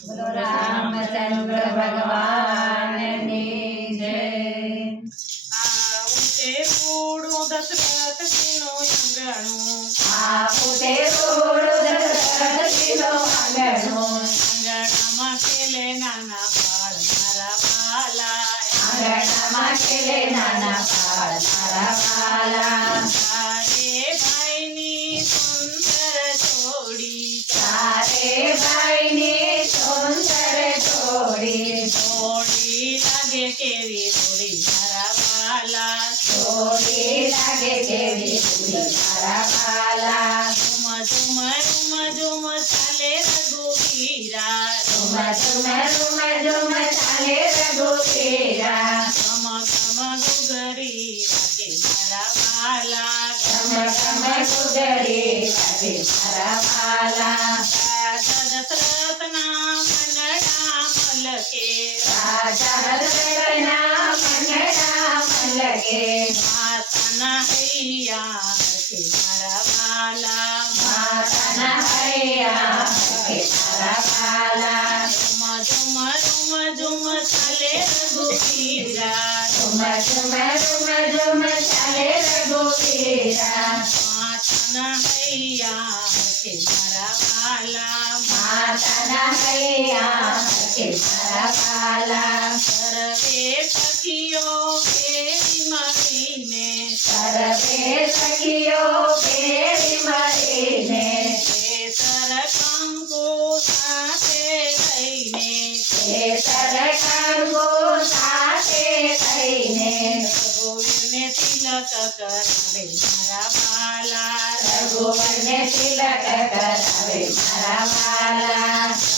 रामचंद्र भगवान की जय। बूढ़ो दशरथ सुनो अंगणो। आउटे बूढ़ो दशरथ सुनो अंगणो। अंगणमा केले नाना बाळ मारा बाला। अंगणमा केले नाना पाल मारा पाला सारे भाईनी सुंदर जो જોડી લાગે કેવી પૂરી મારા વાલા ઝુમ ઝુમ રૂમ ઝુમ ચાલે રઘુવીરા ઝુમ ઝુમ ઝુમ ઝુમ ચાલે રઘુવીરા ગમ ગમ ગુગરી વાગે મારા વાલા ગમ ગમ ગુગરી વાગે મારા વાલા રાજા દશરથના મનડા મલકે રાજા હરદરના ना है यार तुम्हारा वाला मारा ना तुम तुम तुम तुम चले रघुवीरा तुम तुम तुम तुम चले रघुवीरा माता ना है यार तुम्हारा वाला माता કરાવે મારા વાલા રઘુવરને તિલક કરાવે મારા વાલા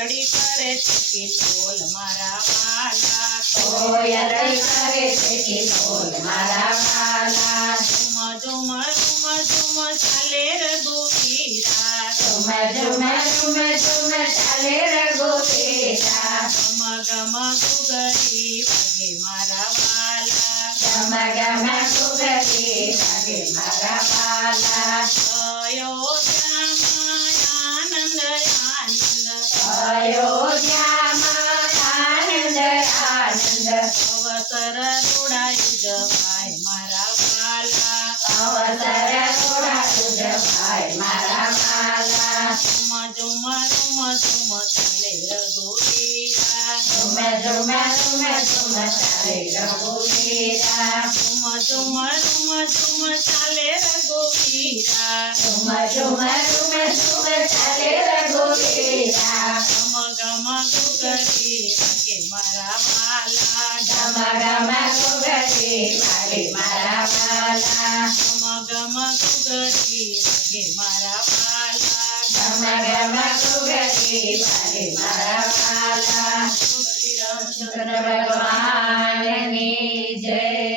કોયલડી કરે છે કિલોલ મારા વાલા કોયલ કરે છે કિલોલ મારા વાલા ઝુમ ઝુમ રૂમ ઝુમ ચાલે રઘુવીરા ઝુમ ઝુમ ઝુમ ઝુમ ચાલે રઘુવીરા ગમ ગમ ગુગરી વાગે મારા વાલા ગમ ગમ ગુગરી વાગે મારા વાલા અયોધ્યામાં રૂડાઈ જવાય મારા વાલા અવસર થોડા ઉજવાય મારા વાલા ઝુમ ઝુમ રૂમ ઝુમ ચાલે રઘુવીરા ઝુમ ઝુમ ઝુમ ઝુમ ચાલે રઘુવીરા ઝુમ ઝુમ રૂમ ઝુમ ચાલે રઘુવીરા ઝુમ ઝુમ ઝુમ ઝુમ ચાલે રઘુવીરા ગમ ગમ ગુગરી વાગે મારા વાલા ગમ ગમ ગુગરી વાગે મારા વાલા ગમ ગમ ગુગરી મારા વાલા ગમ ગમ ગુગરી વાગે મારા વાલા શ્રી રામચંદ્ર ભગવાનની જય